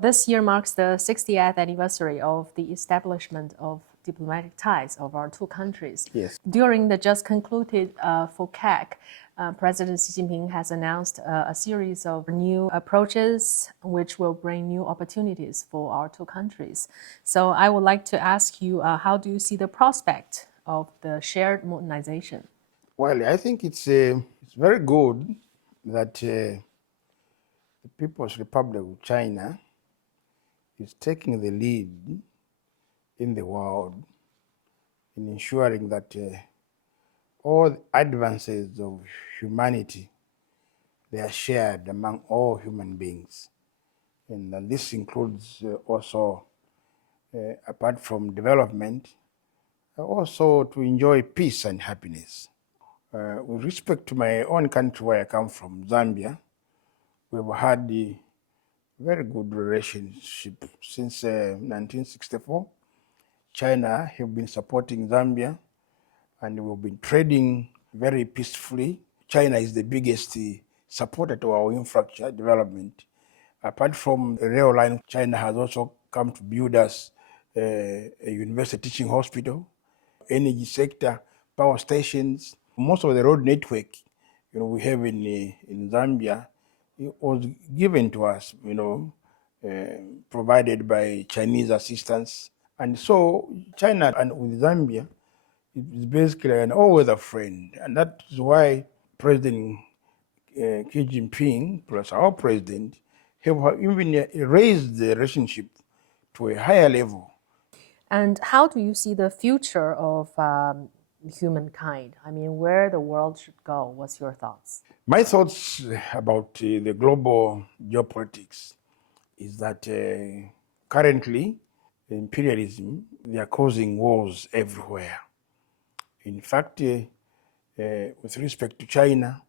This year marks the 60th anniversary of the establishment of diplomatic ties of our two countries. Yes. During the just concluded FOCAC, President Xi Jinping has announced a series of new approaches which will bring new opportunities for our two countries. So I would like to ask you, how do you see the prospect of the shared modernization? Well, I think it's very good that the People's Republic of China is taking the lead in the world in ensuring that all advances of humanity, they are shared among all human beings. And this includes also, apart from development, also to enjoy peace and happiness. With respect to my own country where I come from, Zambia, we've had a very good relationship since 1964. China have been supporting Zambia, and we've been trading very peacefully. China is the biggest supporter to our infrastructure development. Apart from the rail line, China has also come to build us a university teaching hospital, energy sector, power stations. Most of the road network, we have in Zambia, it was given to us, provided by Chinese assistance. And so China and with Zambia, it's basically an all-weather friend. And that is why President Xi Jinping plus our president have even raised the relationship to a higher level. And how do you see the future of humankind? I mean, where the world should go? What's your thoughts? My thoughts about the global geopolitics is that currently, imperialism, they are causing wars everywhere. In fact, with respect to China,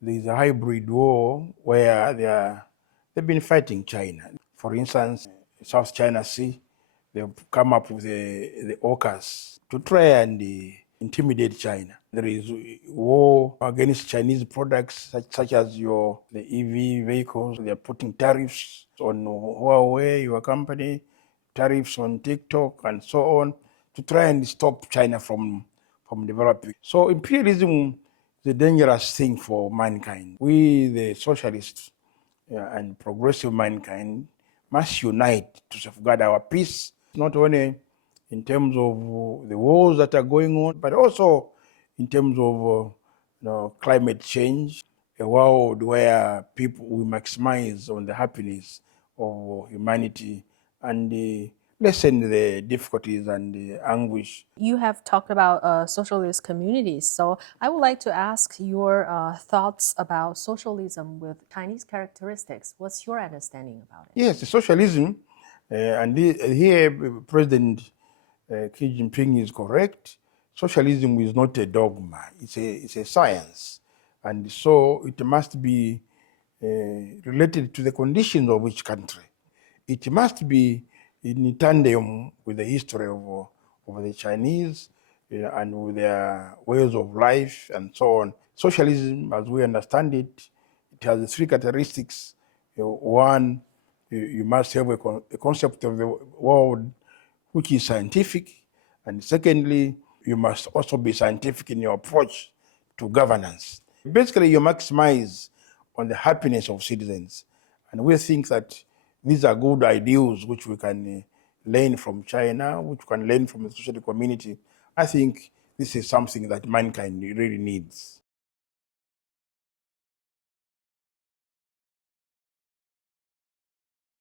there is a hybrid war where they've been fighting China. For instance, South China Sea, they've come up with the AUKUS to try and intimidate China. There is war against Chinese products such as the EV vehicles. They're putting tariffs on Huawei, your company, tariffs on TikTok and so on to try and stop China from developing. So imperialism is a dangerous thing for mankind. We, the socialists and progressive mankind, must unite to safeguard our peace, not only in terms of the wars that are going on, but also in terms of climate change, a world where people will maximize on the happiness of humanity and lessen the difficulties and the anguish. You have talked about socialist communities, so I would like to ask your thoughts about socialism with Chinese characteristics. What's your understanding about it? Yes, socialism, and here President Xi Jinping is correct. Socialism is not a dogma; it's a science, and so it must be related to the conditions of each country. It must be in tandem with the history of the Chinese and with their ways of life and so on. Socialism, as we understand it, it has three characteristics. One, you must have a concept of the world which is scientific. And secondly, you must also be scientific in your approach to governance. Basically, you maximize on the happiness of citizens. And we think that these are good ideals which we can learn from China, which we can learn from the social community. I think this is something that mankind really needs.